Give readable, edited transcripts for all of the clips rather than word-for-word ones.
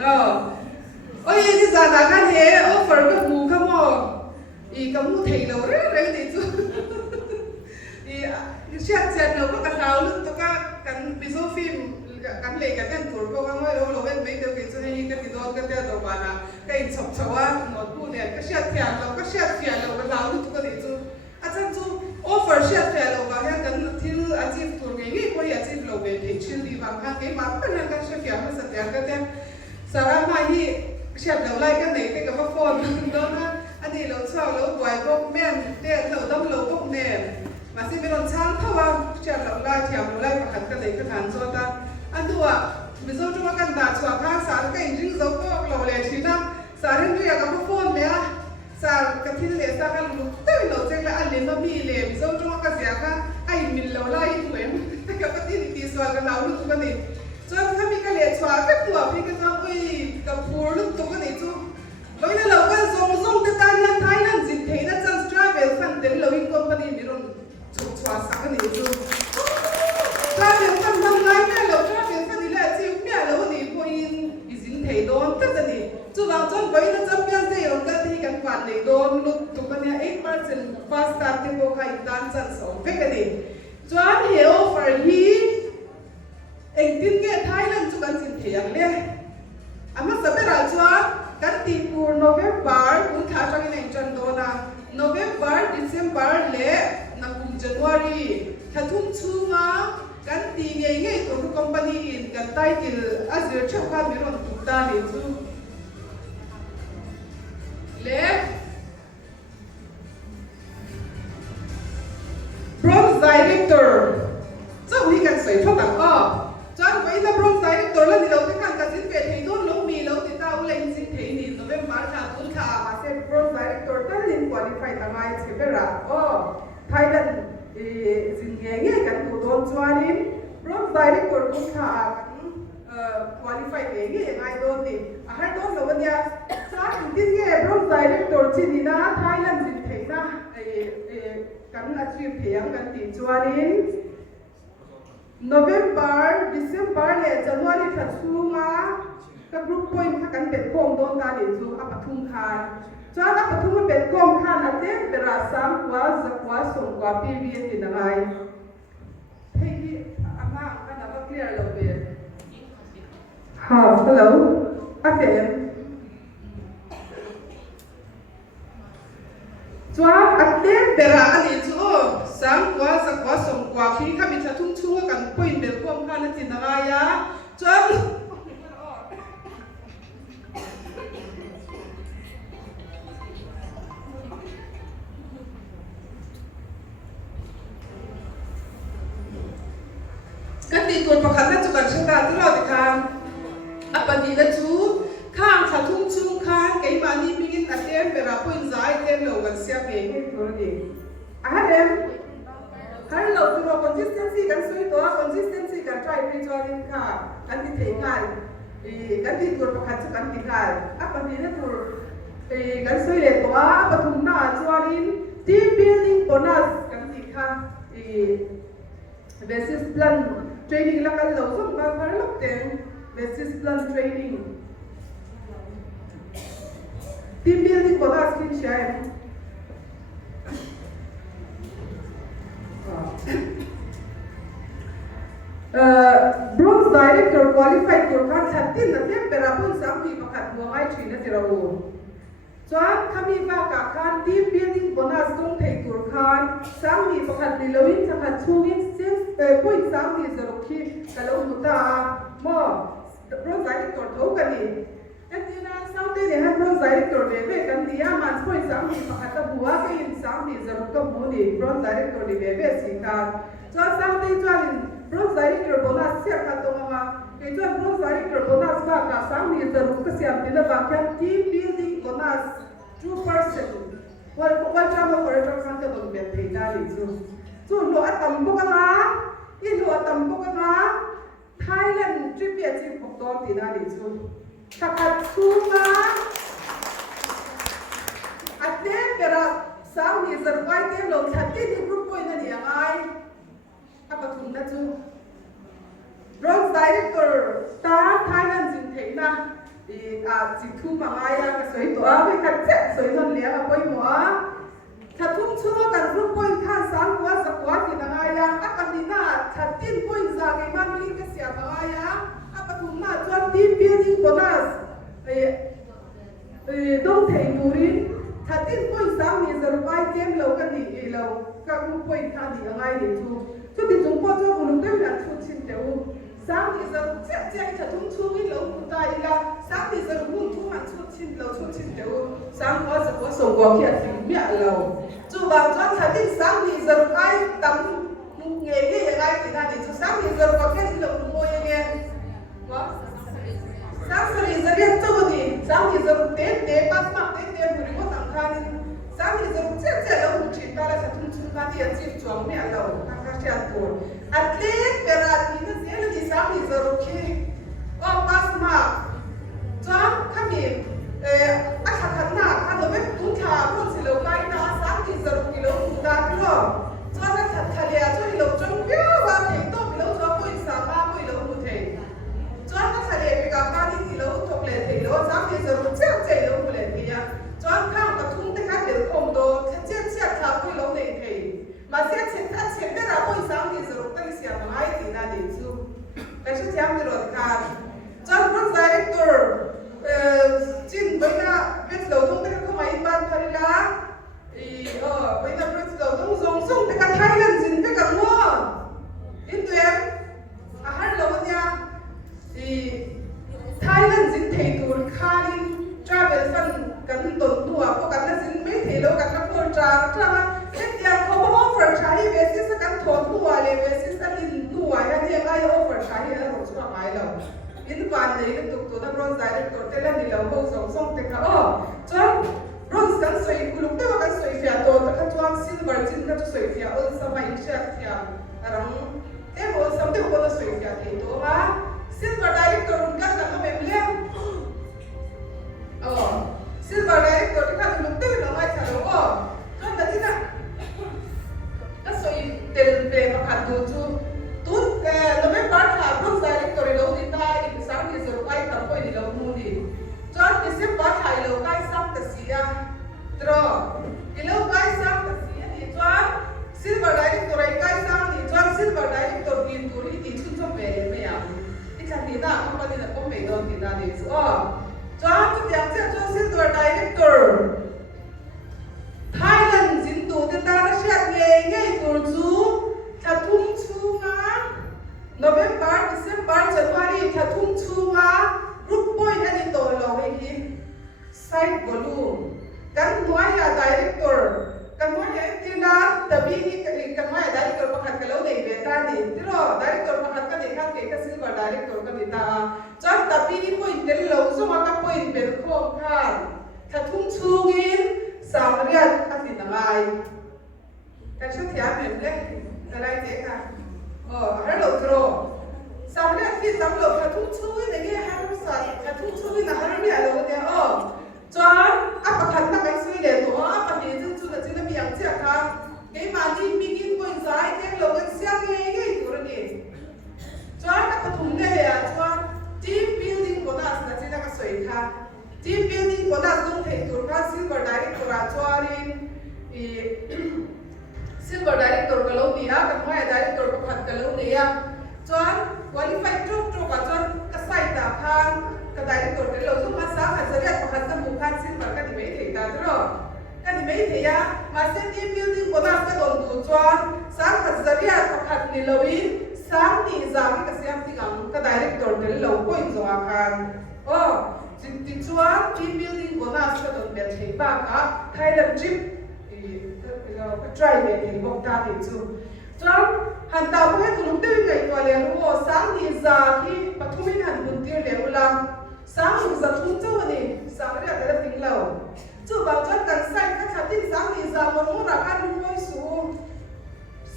ôi cái giờ đã cái thế offer cái mù không à ý cái mù thầy đâu đấy thì chú ý xét đâu có cái nào lúc tôi cái ví dụ phim cái lệ cái tour có cái người đâu bên mấy cái chú hay cái video cái đâu mà là cái chụp chụp một buổi này cái xét thiệt đâu cái nào lúc tôi cái chú chân chú offer xét thiệt đâu và cái thiếu achieve tour cái có achieve lâu bên thì chill đi vào cái mà cái xét thiệt nó sẽ thiệt cái Sarah mai hi chef lâu lại cái này cái phone đó na anh đi lâu sau lâu quay bốc men để lâu đông lâu bốc nè mà xin bên ông sáng thâu à chef lâu lại mà hẳn cái này cái hàng cho ta anh thua ví dụ chúng ta cần đặt cho các sản cái riêng dấu có lâu lẻ chỉ na sản riêng cái phone nè sản cái thiên lệ sản cái lúc tới lâu chắc là anh lên nó mi lệ ví dụ chúng ta cái gì cả anh mình lâu lại tụi em cái thiên đi xoay cái nào lúc cái này choถ้ามีกระเหลี่ยชวาก็ตัวพี่ก็ต้องกับฟูลุกตัวก็นี่จูแล้วนี่เราก็ส่งแต่ตานนั้นไทยนั้นจิตเทนั้นจันทราเวลฟันเต็มเราวิ่งก็พอดีมีรถฉุกชวาสักนี่จูทราเวลฟันทำไรแม่เราทราเวลฟันนี่แหละจิ๋วแม่เราหนีพออินอิสินเทโดนก็จะนี่จูบางจนไปนั่นจำเป็นเสียงก็ที่กันฝันเลยโดนลุกตัวกันเนี่ย8% fast start ที่พวกใครดันจันสองเพ่กันนี่จวนเหี่ยวฝ่ายฮีเองดิ้นเงี้ยไทยนั่นจุกันสินเถียงเลยอามาสับเปล่าจวนกันตีปูโนเวมบาร์คุณท้าจังในจันโดนะโนเวมบาร์ดิเซมบาร์เละนับกุมจันวารีถ้าทุ่มชูมากันตีเงี้ยตัวทุกคอมพานีอินกันไต้ติลอาเซียนชอบการมีรอนตุกตาเลยจูเละ Bronze Director เจ้าที่กันใส่ท่อต่างก็จนไปถ้า Bronze Director แล้วนี่เราที่การสินเฟให้ต้นลูกมีเราติดตามเล่นสินเฟนี่เราเป็นมาจากคุณข่ามาเซ็น Bronze Director ตั้งลินกว่าที่ไฟต่างไงสิเป็นรักไทยดันสินเงี้ยกันตัวโดนจวนนิน Bronze Director คุณข่าqualify เองยังไงโดนนี่อาหารโดนเราวันนี้จากที่เงี้ย Bronze Director ที่นี่นะไทยดันสินเฟนะกันอาชีพเพียงกันติดจวนนินNovember, December เลย January ถัดสู้มากับกรุ๊ปพอยต์กันเป็นโคมโดนการเลี้ยงจูอัปทุมคานจนอัปทุมมันเป็นโคมคานอาเจเป็นราสามกว่าสักว่าส่งกว่าปีเวียนติดอะไรเฮ้ยอาม่าอันนั้นก็เคลียร์เราเปลี่ยนHello อาเจจวนอันเต้เป็นราอันนี้จูสามกว่าสักว่าส่งกว่าพี่ข้ามีชาทุ่งชั่วกันพูดเป็นพวกข้าในจินตนาญาจนกันตีตัวประคันนั่นจุกันเช่นกันที่เราจะทำอัปดีละจูข้างชาทุ่งชั่วข้างไก่มานี่มีกินอันเต้เป็นราพูดใจเต้เหลวกันเสียเองให้ตัวเองอาเดมให้เราตัว consistency กันสวยตัว consistency กัน try ไปจอรินค่ะกันที่ถึงกันกันที่ตัวประคันจุกันที่กันอัปดีนั่นตัวกันสวยเลยตัวปฐุมนาจอริน team building bonus กันที่ค่ะbasis plan training แล้วกันเราส่งมาแล้วเราเต็ม basis plan training team building bonus ที่ใช้ Bronze Director qualified ตัวการชัดตินนั่นเองเป็นรับผลสามปีประกาศหัวไม้ชีนั่นเองเราจวนขมีว่าการการ team building bonus ต้องเทตัวการสามปีประกาศในเราอินสักการช่วงพูดสามปีจะรู้ที่กับเราดูตาหม้อ Bronze Director เท่ากันนี่อันนี้นะสาวเต้เนี่ยให้ Bronze Director เบกันดีอ่ะมันพูดสามปีประกาศตัวบัวก็ยินสามปีจะรู้กับบุนี่ Bronze Director เบสิการจวนสาวเต้จวน Bronze Director bonus เสียกันตัวมาจวน Bronze Director bonus ว่ากับสามปีจะรู้ก็เสียปีละบางแค่ team building bonus 2%วันจะมาขอเรื่องการจะต้องแบบเพดานเลยจู่หลวงต่ำบุกมาอีหลวงต่ำบุกมาไทยแลนด์ทริปเปียจีพกตัวตีนาเลยจู่ถ้าขัดสู้มาอันเดียกระสาวนี่จะไปเที่ยวลงชัดที่กรุ๊ปไปนั่นยังไงอัปทุมนะจู่ Bronze Director ตาไทยแลนด์จึงเห็นนะ จิตคู่มาไงก็สวยตัวไม่ขัดเจ็บสวยนนเลี้ยงไปหมอถ้าทุ่งชั่วกันรูปป่วยข้าสามหัวสักหัวที่นายอัปนินาถ้าติ้นป่วยจากไอ้มันมีก็เสียมาไงอัปทุมนาจวนทีมเบียดิ้งโบนัสต้องเทนูรินถ้าติ้นป่วยสามมีจะรู้ไปเกมเรากันดีเราก็รูปป่วยข้าดียังไงเดี๋ยวชุดที่จุ่มพ่อจะบุรุษได้ยังชุดชิ้นเดียวสามมีจะรู้เจ๊ถ้าทุ่งชั่วนี่เราตายละสามมีจะรู้มุ่งทุ่งมันชุดชิ้นเราชุดชิ้นเดียวสามหัวจะหัวส่งบอกแค่สิ่งเมียเราจู่บางวันถ้าติ้นสามมีจะรู้ไปตั้งมุกเงี้ยยังไงที่นั่นจู่สามมีจะรู้บอกแค่ที่เราโมยเงี้ยว่าสามสลีจะเรียกตัวดีสามมีจะรู้เต้ปัสมาเต้บริวารสำคัญสามมีจะรู้เจ๊เราหุ่นชิ้นไปแล้วจะทุ่งชั่วนาทีจีบจวงเมียเราทั้งข้าศึกตัวอันเล็กเวลาที่นั่นเสียแล้วที่สามมีจะรู้แค่ว่าปัสมาจ้าข้ามีอาชาขันหนักอันเดิมตุ้งขาพุ่งสิโลกายนะสามที่จะรู้กิโลตุ้งดากิโลจ้านักขัดทะเลจ้ากิโลจงเยอะว่าเห็นตัวกิโลจ้าปุ้ยสามบ้าปุ้ยโลหุ่นเทจ้านักทะเลไปกับการที่กิโลทุกเลนกิโลสามที่จะรู้เจ้าเจ้าโลหุ่นเลนที่ยาจ้าข้ามกระทุ่งแต่ข้าเดือดคมโดเจ้าเจ้าข้าปุ้ยโลเลนเทมาเสียเช่นเช่นแต่เราปุ้ยสามที่จะรู้ตั้งเสียมาให้ที่นั่นเองซูแต่ฉันจำได้รถการจ้าพระไตรตัวจินไปนะเวทเราต้องแต่ก็มาอีกบ้านพาริลาไปนะเวทเราต้องส่งแต่กันไทยนั่นจินแต่กันว่าอินเดียอาหารเราเนี่ยไทยนั่นจินเทตัวข้าลินทราเวลสันกันต้นตัวพวกกันนั่นจินไม่เทโลกันนักพูดจาเช่นเดียวเขาบอกว่าฝ่ายชายเวสิสกันถอนตัวเลยเวสิสกันลินตัวอย่างนี้ไอ้โอฝ่ายชายเราบอกว่าไม่เราอินกวันนี้ตัวนักร้องใจตัวเต้นนี่เราเขาส่งแต่เขาจนร้องกันสวยกุลแต่ว่ากันสวยเสียตัวแต่เขาจวนซิลเวอร์จินก็จะสวยเสียสมัยเชียร์เสียอะไรแต่พอสมัยเขาจะสวยเสียที่ตัวซิลเวอร์ไดเรกตัวรุ่นกันก็ไม่เลี้ยงซิลเวอร์ไดเรกตัวที่เขาลุกแต่เราไม่ใช่หรอกจนแต่ที่นั่นก็สวยเต็มเต็มขัดตัวจูตุ้นเราไม่ปาร์ตี้ร้องไดเรกตัวเราดีได้สามที่จะรู้ไปทำไปนี่เรามูดีจนที่สิบวันให้เราใกล้ซ้ำแต่เสียตรอที่เราใกล้ซ้ำแต่เสียนี่จนสิบวันได้ตัวใกล้ซ้ำนี่จนสิบวันได้ตัวกินตัวนี้ที่ชุ่มชุ่มเบลไม่เอาที่ฉันดีนะมันไม่ได้ก็ไม่โดนดีนะนี่จนจุดอย่างเช่นจนสิบวันได้ตัวไทยแลนด์จินตัวที่ตาเราเชื่อง่ายตัวจูถ้าทุ่งชูงาNovember, December, January, ถ้าทุ่งชูงารูปป่วยอันนี้ตัวเราให้กินไซต์บอลูกันหัวยา director กันหัวยาที่นั่นแต่พี่กันหัวยา director ประคัดกันแล้วในเวทานี่ที่เรา director ประคัดกันในข้างเด็กก็ซื้อว่า director กันในตาจนแต่พี่นี่ป่วยเดี๋ยวเราส่งมากับป่วยเป็นโครงการถ้าทุ่งชูกินสามเดือนก็ติดอะไรกันชุดที่อาเป็นเล็กอะไรเจ๊ค่ะฮัลโหลครูสามเรื่องที่สำหรับถ้าทุ่งช่วยในแง่ฮารุสัยถ้าทุ่งช่วยนะฮารุเนี่ยเราเนี่ยจอนอัปคันนักการช่วยเดี๋ยวตัวอัปเดี๋ยวจุดจุดมีอย่างเจ้าค่ะเกมมันที่มีกินบ่อยใจเด็กเรากันเสียงง่ายๆตัวนี้จอนอัปทุ่งเนี่ยจอนทีมบิลดิ้งโบนัสนะที่นักการช่วยค่ะทีมบิลดิ้งโบนัสต้องเห็นตัวค่ะซิลเวอร์ไดเรกตัวจอรินSilver director kalau dia, kamera director bukan kalau dia, John qualified truk aja kesai tahan ke director kalau cuma sah hasilnya bukan bukan silver kan di media itu terus, kan di media masih di building bonus ke dondu John sah hasilnya bukan nilawin sah ni zagi kesiap tinggal ke director kalau poin zoakan, jadi John di building bonus ke dondu berheba kah Thailand tripก็ใจเย็นๆบอกตาดีจูจนหันตาผู้ให้คุณลุงได้ยังไงตัวเลี้ยงรู้สามดีจาที่ปฐุมิหันบุญเตียวเลี้ยงอุลังสามดีจาทุ่งเจ้านี่สามเรียกแต่ละสิ่งเราจู่บางจนกันใส่ก็ชัดที่สามดีจามันมุ่งรักกันมุ่งสูง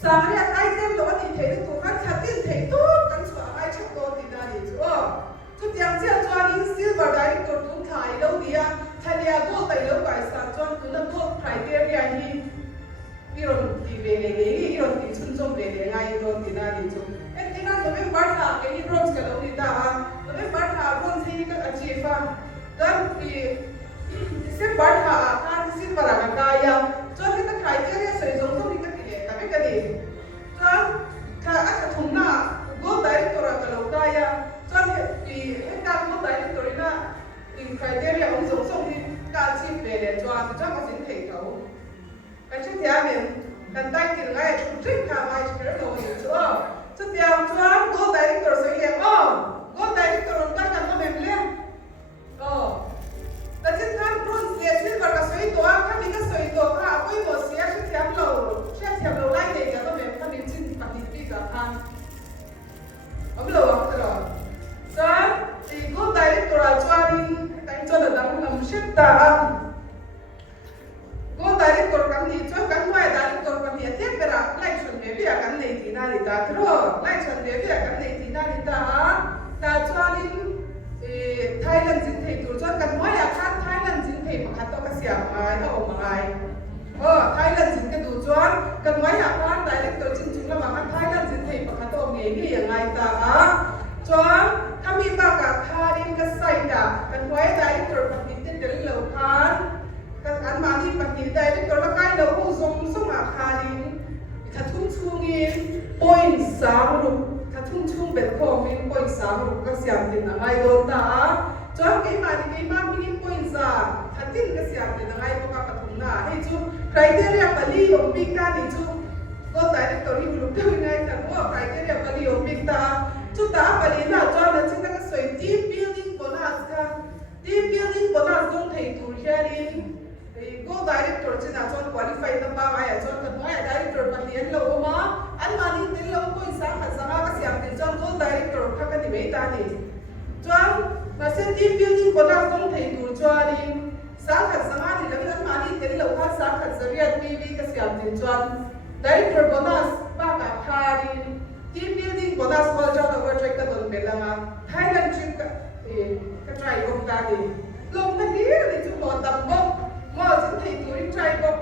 สามเรียกไอเทมตัวนี้เทตัวกันชัดที่เทตัวกันสว่างไอชัดตัวตีนาดีจูจุดยังเจ้าจวนนี้ซิลเวอร์ได้ตัวทุ่งไทยเราดีอะทะเลโกลไตเราไปสามจวนคุณนั่นโกลไทยเดียร์ยังที่이런 디베레게 이런 디춘좀 베레가 이런 디나리죠. 엔티나 너무 빠르다. 괜히 브롬스가 너무 있다. 너무 빠르다. 본세니까 아치에파 ชุดเทียมเนี่ยกันได้กินไงทริปข้าวไว้ชุดเดียวอยู่ชัวชุดเทียมชัวก็ได้ตัวสวยเลี้ยงก็ได้ตัวรุ่นกันก็ไม่เลี้ยงแต่ที่ท่านรุ่นเสียชีวิตก็สวยตัวข้ามีก็สวยตัวข้าก็ยังหมดเสียชุดเทียมเราไล่เด็กก็ไม่ข้ามีชิ้นปฏิทินกับทางผมรู้ว่าตลอดจ้าที่ก็ได้ตัวชัวนี่แต่จนดังน้ำชิดตาก็ได้ตัวกันนี่ช่วยกันไว้ได้ตัวกันนี่เทียบไปละไล่ชนเบียกันในที่นาฬิกาทรไล่ชนเบียกันในที่นาฬิกาแต่ช่วงนี้ไทยแลนด์จินเทตัวช่วยกันไว้อะค่ะไทยแลนด์จินเทมาคัดตัวกระเสียบไม้ถ้าออกมาไทยแลนด์จินกันดูช่วยกันไว้อะค่ะได้ตัวจริงๆแล้วมาคัดไทยแลนด์จินเทมาคัดตัวเงี้ยยังไงตาช่วยถ้ามีบางกับคารินก็ใส่ด่ากันไว้ได้ตัวปฏิทินเดี๋ยวเราคันกันมาที่ปฏิได้ตัวละใกล้เราผู้ทรงสมัครคารินถ้าทุ่งช่วงนี้ปอยสามรูปถ้าทุ่งช่วงเป็นของมีปอยสามรูปก็เสียงดินอะไรโดนตาจอมกี่มามีปอยสามถ้าดินก็เสียงดินอะไรพวกกับปฐุมนาให้จุใครที่เรียกปลีองปิกตาดิจุก็ได้ตัวที่รูปเท่าไงแต่ว่าใครที่เรียกปลีองปิกตาจุดตาปลีน่าจอมนั้นจึงก็สวยดีบิลดิ้งโบนัสค่ะดีบิลดิ้งโบนัสต้องให้ตัวแค่นี้ก็ได้ตัวที่น่าจอมควอลิฟายตั้งบ้างไอ้จอมกันไว้ได้ตัวปลีนเรามาอันมานี่ติดเราก็อีสังหันสังก็เสียงติดจอมก็ได้ตัวข้ากันที่ไม่ตานี่จอมมาเส้นดีบิลดิ้งโบนัสต้องให้ตัวจอมนี่สังหันสังนี่แล้วอันมานี่ติดเราข้าสังหันสังเรียนวีก็เสียงติดจอมได้ตัวโบนัสบ้างกับคารินทีมบิลดิ้งโบนัสวอลจอดเอาไว้ใช้กระตุ้นเบลล์มาไทยแลนด์ทริปก็ใช้ลงกันดีลงกันดีนี่จุดหมดตับบกมอสิที่ตัวใช้บก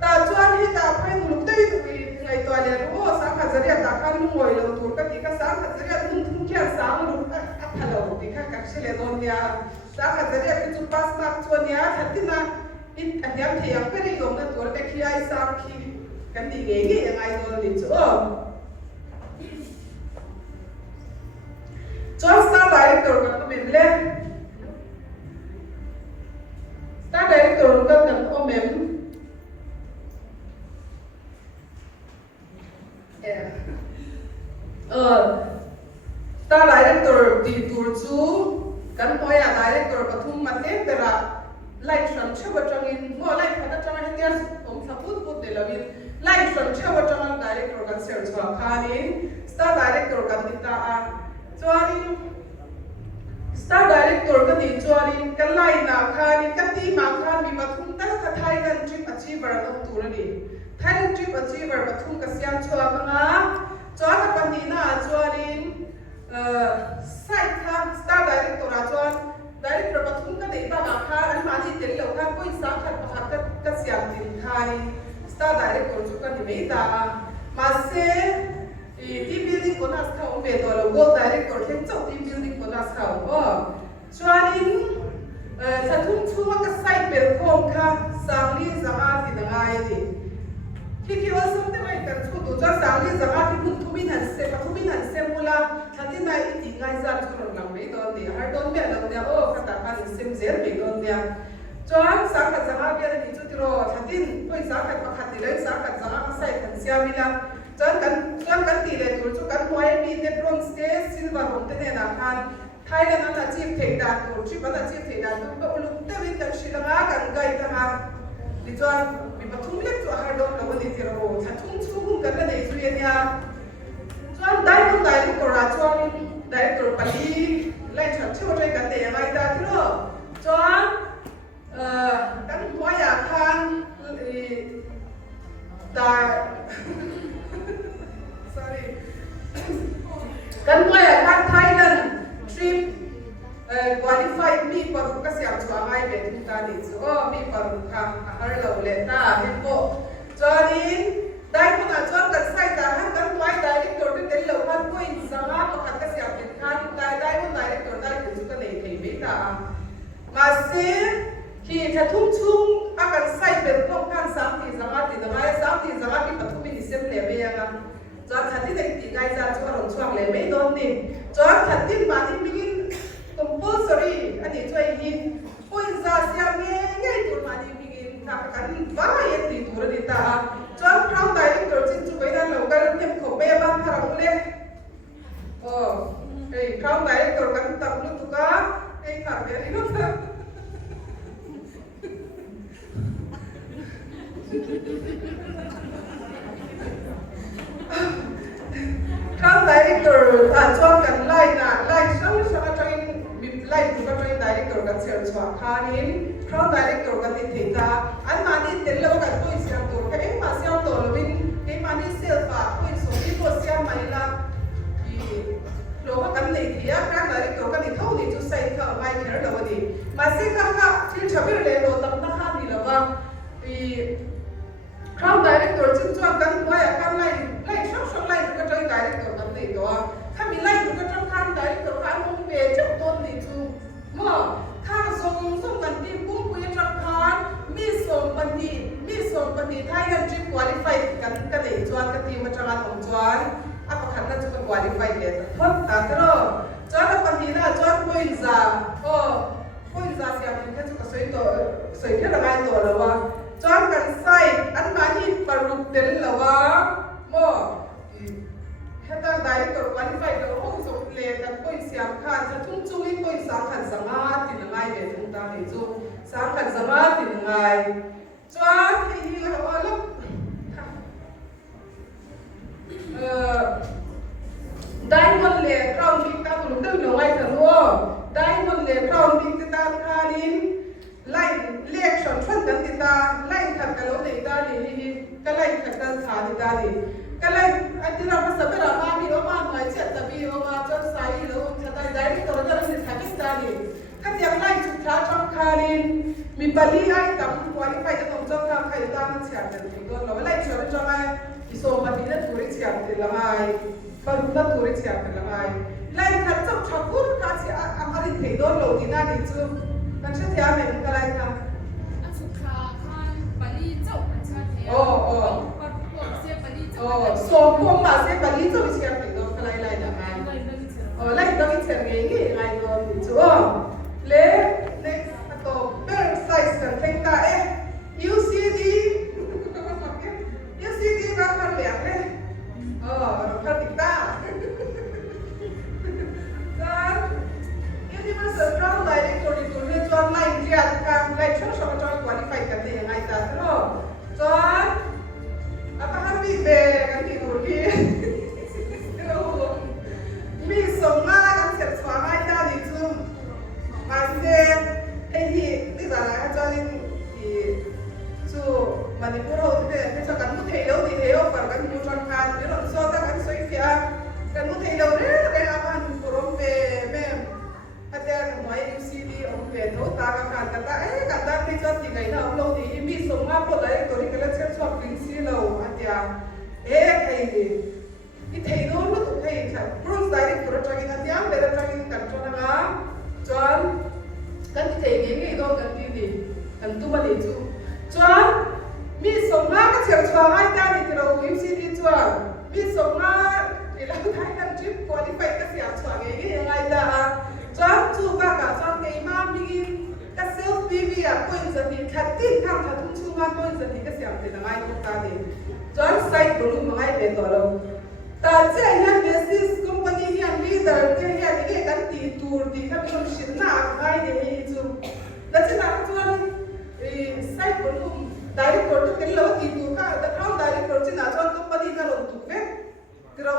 แต่ชวนที่ตาให้หนุ่มได้ตัวในตัวเรียนรู้สังกัดจะเรียนตาขั้นมวยเราถูกกันที่ก็สังกัดจะเรียนทุ่งแค่สามลูกอัพฮัลโหลที่ข้ากับเชลโดนเนี่ยสังกัดจะเรียนจุดปัสมาชวนเนี่ยทัดที่น่ะอันนี้ที่ยังไม่ได้ยอมนั่นตัวเด็กที่ไอ้สักที่กันดีเงี้ยยังไงโดนดิจ้ะจอมสตาร์ไดเรคเตอร์กันก็เป็นเล่นสตาร์ไดเรคเตอร์กันก็เป็นสตาร์ไดเรคเตอร์ที่ตัวจูกันพอยาไดเรคเตอร์ปฐุมมาเทปแต่ละไล่ชนเชื่อว่าจังอินเมื่อไล่พัฒนาจังอินเดียผมสับพูดเดลวินไล่ชนเชื่อว่าจังไดเรคเตอร์กันเสียชัวร์คานินสตาร์ไดเรคเตอร์กันติดตาจวนสตาร์ไดเรคเตอร์กันดีจวนกันไล่นาคานิกันที่มาคานมีปฐุมแต่ก็ไทยแลนด์ทริปอชีเวอร์ต้องตัวนี้ไทยแลนด์ทริปอชีเวอร์ปฐุมก็เสียชัวร์กันนะจวนกันดีนะจวนไซต์ค่ะสตาร์ไดเรคเตอร์จวนไดเรคเตอร์ปฐุมก็ดีบ้างค่ะอันมาที่เดี๋ยวเราค่ะก็อีสังขัดประคับก็เสียงดินคานิสตาร์ไดเรคเตอร์จุกันที่ไม่ตามาเซ่ทีมบิลดิ้งคนนั้นเขาเป็นตัวเราก็ได้ตัวเช่นเจ้าทีมบิลดิ้งคนนั้นเขาชวนอินถ้าทุ่งช่วงก็ใส่เป็นโครงค่ะสังลีสมาธิยังไงดิที่คิดว่าสมมติว่าเป็นชุดตัวจะสังลีสมาธิคุณทุ่มินันเซมูลาถ้าที่ไหนที่ง่ายจัดทุนเราไม่โดนเนี่ยหาโดนแบบเราเนี่ยขนาดการเซมเซอร์ไม่โดนเนี่ยจวนสังกัดสมาธิที่จุดที่เราถ้าที่ผู้สังกัดประคับที่เลยสังกัดสมาธิใส่กันเสียมิลาจนกันตีเลยตัวจุกันหวยมีเดบรอนสเตสซิลวาร์ผมเตเนี่ยนะคันไทยเนี่ยนั่นอาชีพเทคดาตัวชิบันอาชีพเทคดาตัวก็อุลุเตวินกันชิลงากันไกด์กันดิจวนมีปฐุมเล็กตัวฮาร์ดอนเราวันนี้ที่เราถ้าทุ่งกันแล้วในสุริยะจวนได้ตัวได้ตัวราชวนได้ตัวปลีไล่ฉันช่วยกันเตะยังไงตาที่เราจวนกันหวยอยากคันได้ sorry กันหวยอยากคันไทยนั่นทริปqualified มีปรุกเสียงชัวร์ไม่เป็นทุกการดิจูมีปรุกคำอาหารเราเล่นตาเห็นโบจอนี้ได้คนอาจจะตัดสายตาหันกันไว้ได้ที่ตัวที่เด็กเราพันด้วยสังหารประคับเสียงเป็นคันได้คนได้ที่ตัวได้เป็นจุดกันเองไม่ตามาเสียที่ถ้าทุ่งอาการใส่เป็นพวกการสามทีสังหารที่ปฐุมมีเสียงเหลวยังไงจอทัดที่เด็กที่ไงจะช่วยหลงช่วงเลยไม่โดนนี่จอทัดที่มาที่มีcompulsory อันนี้ช่วยยินผู้อินซาเซียง่ายตัวมาที่มีกินทำกันว่าอย่าง ค่ะเดี๋ยวนี้ก็ Crown director chuan kan line hrang hrang atangin line tu atangin director kan cher chuak khanin Crown director kan ti theita an mani tello kan poi siam tur ka ma siam tur lovin ke mani selfa poi so ni po siam mai la i lo kan nei thia Crown director kan ni thau ni chu sai kha mai kher lo ni ma se kha thil chabir le lo tam na kha ni lawa i Crown director chin chuan kan waya kan line hrang hrang line ka atangin director kan nei toถ้ามีไล่ดูก็ต้องการได้ตัวการมองเบจบต้นนี่จูมั่วข้าส่งกันที่ปุ้งปุยจับคานมีส่งบันดีไทยกันจีควอลิฟายกันเลยจวนกันที่มาจังหวัดของจวนอาประคันนั่นจะเป็นควอลิฟายเลยพอดตาตรอจวนบันดีนะจวนปุยซาปุยซาเสียมันแค่จะก็สวยแค่ละไงตัวแล้ววะจวนกันใส่อันมาที่ปรุกเดินแล้ววะมั่วถ้าตั้งใจตัววันไฟเราห้องส่งเลกันปุ้ยเสียงขาดจะทุ่งจุ้ยปุ้ยสามขันสมาร์ทติดยังไงเดี๋ยวทุ่งตาในจุ้สามขันสมาร์ทติดยังไงจ้าที่นี่เราแล้วได้มันเลยคราวนี้ตาบุญตึ้งหน่อยแต่ว่าได้มันเลยคราวนี้ติดตามคารินไล่เรียกชนชนกันติดตาไล่ขัดกันแล้วติดตาดีก็ไล่ขัดกันขาติดตาดีก็เลยอันที่เราประสบเรามามีว่ามาหน่อยเช่นแต่มีว่ามาจนสายแล้วจะได้ที่ตัวเราจะเป็นทางสตาร์ดีถ้าอย่างไรจุดท้าชอบคารินมีบาลีไอ้กับวันที่ไปจะต้องจ้องการใครตามมันเฉียบแต่ถึงตัวเราไม่ไล่เฉียบจ้องไอ้ที่ส่งมาที่นั่นตัวเฉียบแต่ละไงบรรลุนั่นตัวเฉียบแต่ละไงไล่ขัดจับชักพูดการเสียอามาริถึงโดนโหลดีน่าดีจุ๊บนั่นเช่นที่อาเมนก็ไล่ค่ะสุขาข้างบาลีเจ้าอันชาเทียโซพวงมาเสียบาลีจะไปเชียร์ถึงโดนอะไรอะไรอย่างไรไล่ต้องเชียร์ไงนี่ไล่โดนชัวเล่เล็กตัวเบอร์ไซส์กันเพ่งตาUCD รักมันเหลี่ยมเลยรักติดตากันUniversal Crown Director itu dia jual lain dia kan lain sama jual qualify kan dia yang ada terus jual apa harus kan di Turkiมีส่งมากันเสร็จสวาให้ได้ดิจุ่มมาเสียไอ้ที่อะไรก็จะนี่จู่มันนี่พวกเราเนี่ยที่จะกันมุดเที่ยวดีเที่ยวฝากกันอยู่จังการที่เราสอนกันสวยเสียกันมุดเที่ยวเนี่ยไปอามันพร้อมไปแม่พัฒนาหน่วย UCD องค์เป็นรู้ตากันกันแต่กันแต่ที่จะที่ไหนเราเราดีมีส่งมาพวกอะไรตัวนี้ก็เลยเชื่อชอบลิงซี่เราอันเดียไอ้ที่เที่ยวรู้ตัวเองใช่โปรสไตล์ตัวจังกันยังเดี๋ยวจังกันจนนะจนกันที่เที่ยวนี่ก็กันที่ดีกันตัวมันดีจู่จนมีส่งมาก็เชื่อชอบให้ได้ที่เรา UCD จนมีส่งมาที่เราได้กันทริปควอลิฟายก็เสียชอบยังไงล่ะจนจู่ก็กับจนไงมามีก็เซลฟ์บีบีอ่ะก็ยังจะมีคัดติ้งทำทุ่งชูงานก็ยังจะมีก็เสียงเป็นยังไงก็ตาดีจนไซต์บลูมาให้เป็นตัวเราแต่เจ้าเนี่ยเบสิสคอมพานีเนี่ยลีดเดอร์เนี่ยนี่กันตีตูร์ดีครับคนชิดหน้าใครเนี่ยจู่แล้วจะนั่งจวนไซต์บลูได้รีพอร์ตที่เราตีตูร์ค่ะแต่เขาได้รีพอร์ตที่น่าจวนคอมพานีนั่นเราถูกไหมที่เรา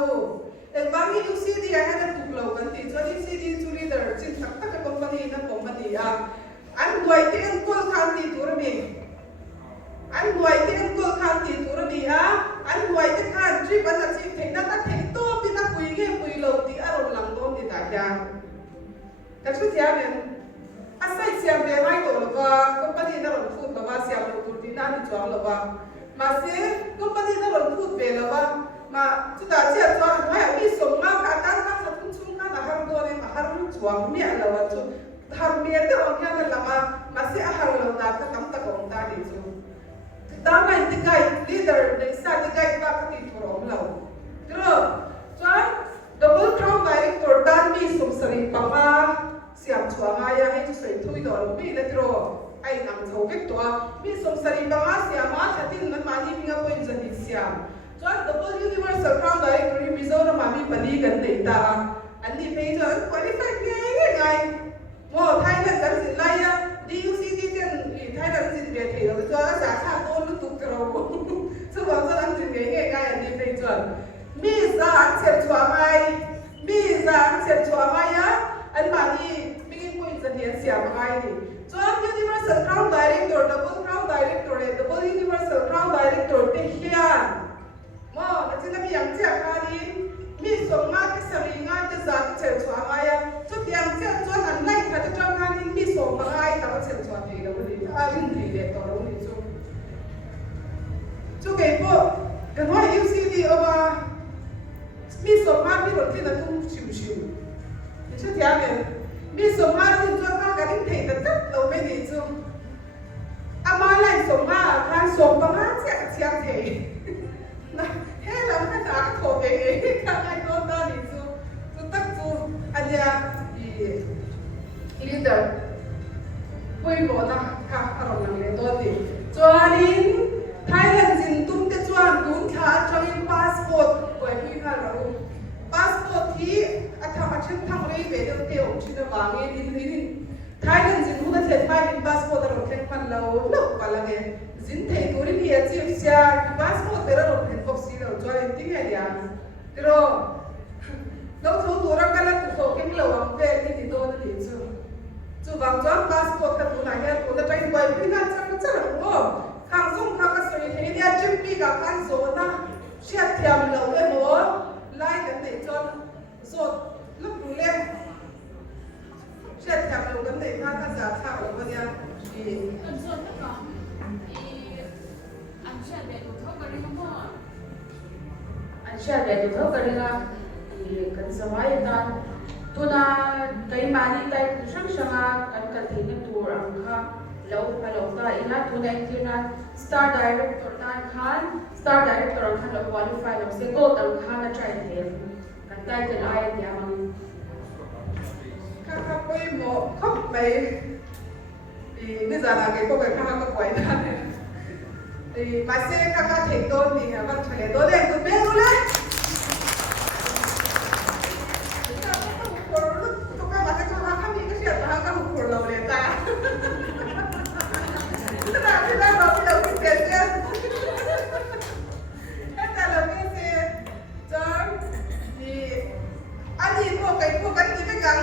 บางทีUCDให้ได้ถูกเรากันตีจวนUCDจู่ลีดเดอร์ที่ทักทักคอมพานีนั่นคอมพานีอันด้วยที่อันคนทำตีตูร์นี่อันด้วยที่อันคนทำตีตูร์นี่อันด้วยที่ข้าทริปอันนั้นที่เห็นนั่นเห็นตัวพี่นักคุยเงี้ยคุยเราที่อารมณ์หลังโดนที่ตายยังแต่ชุดที่อันนั้นอาศัยเสียงเรียนให้ตัวเราว่าคอมพานีนั่นเราพูดว่าเสียงเราพูดที่นั่นจวนเราว่ามาเสียคอมพานีนั่นเราพูดเป็นเราว่ามาจุดที่อาจารย์ว่ามีส่งมาค่ะการทำสัตว์ทุ่งชุ่มกันอาหารตัวนี้อาหารจวงเมียเราว่าจุดทำเมียที่ออกงานนั่นละมาเสียอาหารเราตาจะทำตะกงตาดีจุดตามไปที่ไกด์ลีดเดอร์ในสายที่ไกด์บ้านที่ถูกร้องเราเดี๋ยวจวนดับเบิลคราวน์ไดเรคเตอร์ด้านมีสมศรีปังมาเสียงชัวร์ง่ายให้จุดใส่ทุยดอลมีเลตโรไอ้นำเท้าเก็บตัวมีสมศรีปังมาเสียมาชัดที่มันมาที่มีกับคนจะดิเสียจวนดับเบิลยูนิเวอร์แซลคราวน์ไดเรคเตอร์มิโซรามามีปนีกันเตต้าอันนี้เป็นจวนควอลิฟายง่ายโม่ไทย เสียมาไงดิจวน universal crown director double crown director double universal crown director เทียนว่าแต่ที่นั่นมีอย่างเจ้าคาดีมีสมงานที่สรีงานที่จัดเชิญชวนอะไรจุดอย่างเจ้าจวนอันไหนค่ะที่จวนงานนี้มีสมบัติอะไรแต่ว่าเชิญชวนเองเราไม่ได้รินทีเด็ดต่อเราไม่ได้จุดเกี่ยวกับกันว่า UCD เอามามีสมงานที่เราที่นั่นต้องชิวๆชุดอย่างเนี่ยมีสมงานที่จวนงานกันที่เทแต่จัดเราไม่ได้จุดอามาไล่สมงานการสมบัติเสียเทนะเฮ้เราไม่ได้โทรเองข้างในโน้ตด้านนี้จูตั้งจูอันเนี้ยลีดเดอร์คุยบอกนะค่ะอารมณ์นั่งเลยตัวดีจวนนี้ไทยแลนด์จินตุ้มจะจวนตุ้มขาจอยพาสปอร์ตไว้พี่ค่ะเราพาสปอร์ตที่อัฐมาเช่นทางเรือเบลเที่ยวชิดบางเงินนี่ไทยแลนด์จินหุ่นเสร็จไปพาสปอร์ตเราเช็คมันเราเลิกกันแล้วเนี่ยจินเทตัวนี้มีอาชีพเสียพาสปอร์ตเบลเราเห็นพวกสีเราจวนที่ไงเดียร์เราเราถูกตัวเรากันแล้วถูกเข้มเราวางเวทที่ตัวนี้จูบางจวนพาสปอร์ตกับตัวไหนเนี่ยตัวจะไปไว้พี่ค่ะจะหลังว่าข้างส่งข้างกระสุนที่เนี่ยจิ้มปีกับการโซน่าเชื่อเทียมเราเลยหมดไล่กันในจนสดลูกดูเล่นเชื่อเทียมเรากันในข้างกระจาข้าววันนี้很说那个，俺现在都偷个那个么？ anh sẽ để được thấu cái là cần sớm ai ta tu na cái mà đi tay sáng sáng anh cần thì nên tu rằng ha lâu phải lâu ta ina tu này thì na star director ta khan star director khan là qualify làm sẽ gold ang khan là try thế cần tay cái ai thì mang ข้าไปหมอเข้าไปนี่จะอะไรก็ไปข้าก็ปล่อยได้มาเซ่ข้าเทคต้นนี่ค่ะวันเฉลี่ยตัวเด็กตัวเบี้ยรู้เลยตัวก็มาจะข้ามีก็เสียตัวข้าหุบหัวเราเลยจ้าขนาดที่ได้เราไม่เราเสียเสียแต่เราไม่เสียจนนี่อันนี้พวกกันที่ไม่กัน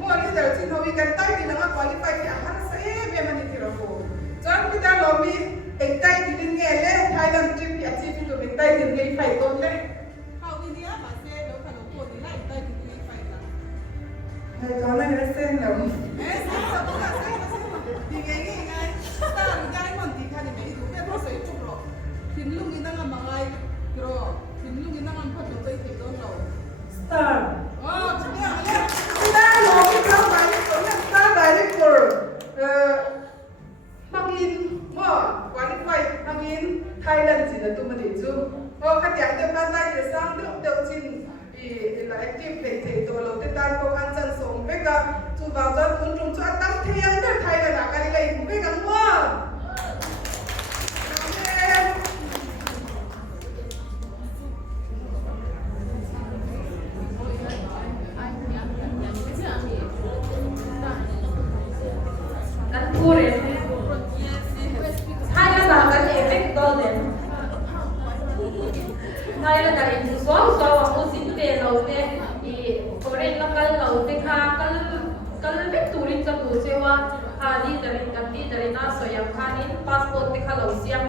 มั่วนี่แต่เราจินทวีกันใต้ดินแล้วก็ปล่อยไปที่อาหารเซ่เบี้ยมันนี่ที่เราโกจนพี่ตาเรามีเอกใต้ดินเงี้ยเลยไทยแลนด์ทริปอาชีพที่ตัวเป็นใต้ดินเงี้ยไฟต้นเลยเขาดีนี้มาเซ่แล้วขนมโคตรนี่ไล่ใต้ดินเงี้ยไฟกันไอ้ตอนนั้นเส้นแล้วเอ๊ะเส้นเราต้องการเส้นดีไงตาหรือการมันดีค่ะนี่ไม่รู้แต่พอใส่จุกหรอกทิ้งลุงนี่นั่งมาไงกรอทิ้งลุงนี่นั่งมาพัดลมไปทิ้งต้นเราสตาร์อ๋อใช่ไหมได้หรอพี่เข้าไปตัวนี้สตาร์ได้เลยกูบางอินว่าวันไฟบางอินไทยแลนด์จีนตัวมันดีจูเพราะขัดแย้งเดิมได้จะสร้างเรื่องจีนla active thei to lo te tan ko kan chan som pe ka chu ba za kun tum chu atam theiang da thai la na ka lai ku pe kan wa kan pure hai la ba kan effect golden hai la da in so so wa mo sin pe lo te i foreign local lo te kha kal ve turin ka tu se wa ha di da rin na so yang khanin passport te kha lo siam